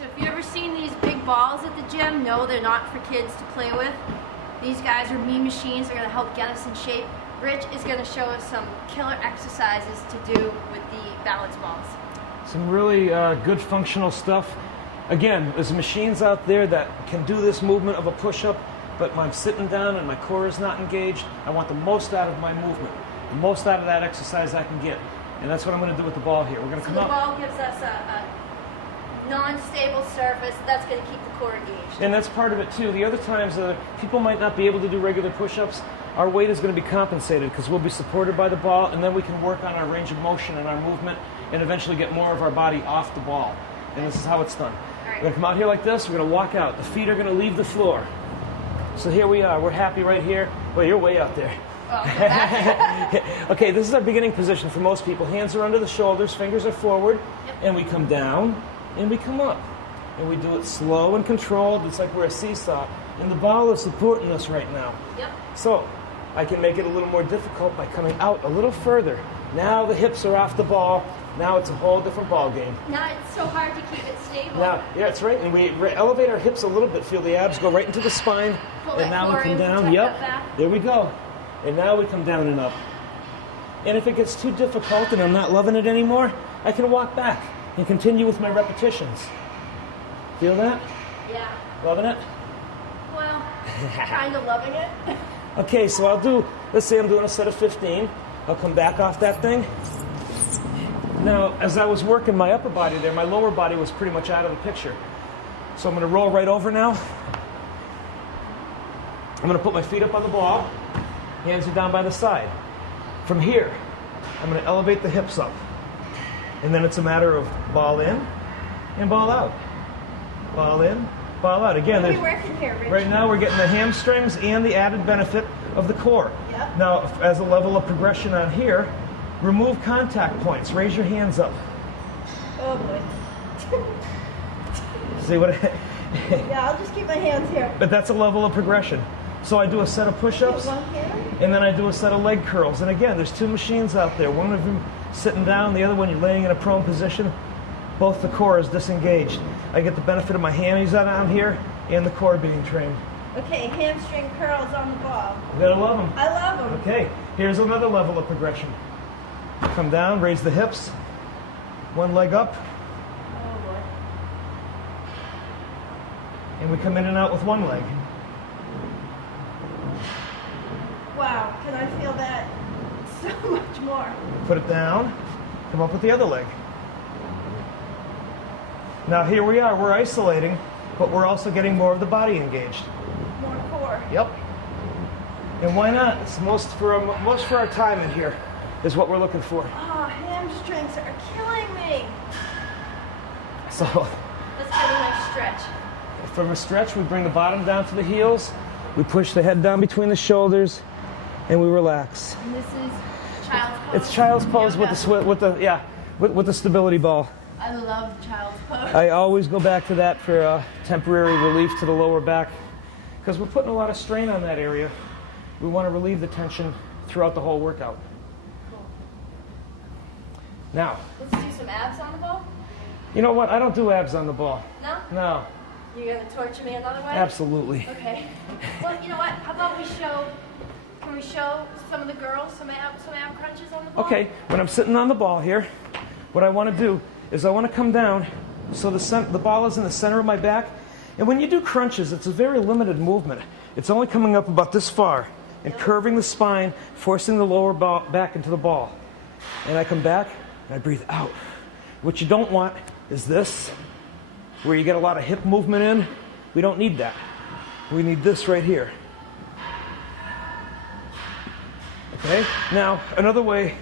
So if you've ever seen these big balls at the gym, no, they're not for kids to play with. These guys are mean machines. They're going to help get us in shape. Rich is going to show us some killer exercises to do with the balance balls. Some really good functional stuff. Again, there's machines out there that can do this movement of a push-up, but when I'm sitting down and my core is not engaged, I want the most out of my movement, the most out of that exercise I can get. And that's what I'm going to do with the ball here. We're going to come up. The ball gives us a non-stable surface that's going to keep the core engaged. And that's part of it too. The other times people might not be able to do regular push-ups. Our weight is going to be compensated because we'll be supported by the ball, and then we can work on our range of motion and our movement and eventually get more of our body off the ball. And this is how it's done. We're going to come out here like this. We're going to walk out. The feet are going to leave the floor. So here we are. We're happy right here. Well, you're way out there. Okay, this is our beginning position for most people. Hands are under the shoulders, fingers are forward, and we come down and we come up. And we do it slow and controlled. It's like we're a seesaw. And the ball is supporting us right now. Yep. So I can make it a little more difficult by coming out a little further. Now the hips are off the ball. Now it's a whole different ball game. Now it's so hard to keep it stable. Now, yeah, that's right. And we elevate our hips a little bit. Feel the abs go right into the spine. Pull and now we come down. Yep. There we go. And now we come down and up. And if it gets too difficult and I'm not loving it anymore, I can walk back and continue with my repetitions. Feel that? Yeah. Loving it? Well, kind of loving it. Okay, so I'll do, let's say I'm doing a set of 15. I'll come back off that thing. Now, as I was working my upper body there, my lower body was pretty much out of the picture. So I'm going to roll right over now. I'm going to put my feet up on the ball. Hands are down by the side. From here, I'm going to elevate the hips up. And then it's a matter of ball in and ball out. Ball in, ball out. Again, what are we working here, Rich? Right now we're getting the hamstrings and the added benefit of the core. Yep. Now, as a level of progression on here, remove contact points. Raise your hands up. Oh boy. See what? Yeah, I'll just keep my hands here. But that's a level of progression. So I do a set of push-ups, and then I do a set of leg curls. And again, there's two machines out there. One of them sitting down, the other one you're laying in a prone position. Both the core is disengaged. I get the benefit of my hammies down here and the core being trained. Okay, hamstring curls on the ball. You gotta love them. I love them. Okay, here's another level of progression. Come down, raise the hips. One leg up. Oh boy. And we come in and out with one leg. Wow, can I feel that so much more? Put it down. Come up with the other leg. Now here we are, we're isolating, but we're also getting more of the body engaged. More core. Yep. And why not? It's most for our time in here is what we're looking for. Oh, hamstrings are killing me. So Let's get a nice stretch. from a stretch, we bring the bottom down to the heels, we push the head down between the shoulders, and we relax. And this is child's pose. It's child's pose with the stability ball. I love child's pose. I always go back to that for temporary relief to the lower back because we're putting a lot of strain on that area. We want to relieve the tension throughout the whole workout. Cool. Now, let's do some abs on the ball. You know what? I don't do abs on the ball. No? No. You're going to torture me another way? Absolutely. Okay. Well, you know what? How about can we show some of the girls some ab crunches on the ball? Okay. When I'm sitting on the ball here, what I want to do is I want to come down so the ball is in the center of my back. And when you do crunches, it's a very limited movement. It's only coming up about this far and curving the spine, forcing the lower back into the ball. And I come back and I breathe out. What you don't want is this, where you get a lot of hip movement in. We don't need that. We need this right here. Okay? Now, another way,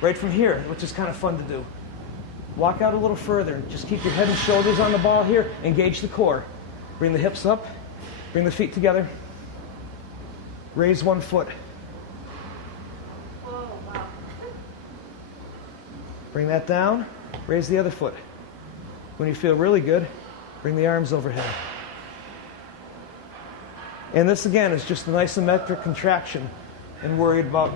right from here, which is kind of fun to do. Walk out a little further. Just keep your head and shoulders on the ball here. Engage the core. Bring the hips up. Bring the feet together. Raise one foot. Oh, wow. Bring that down. Raise the other foot. When you feel really good, bring the arms overhead. And this, again, is just an isometric contraction and worried about...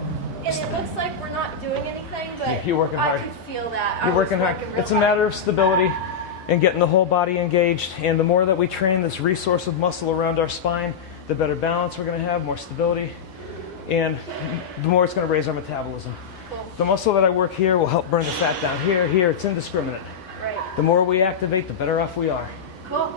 And it looks like we're not doing anything, but you're working hard. I can feel that. You're working hard. It's a matter of stability. and getting the whole body engaged. And the more that we train this resource of muscle around our spine, the better balance we're going to have, more stability, and the more it's going to raise our metabolism. Cool. The muscle that I work here will help burn the fat down. Here, it's indiscriminate. Right. The more we activate, the better off we are. Cool.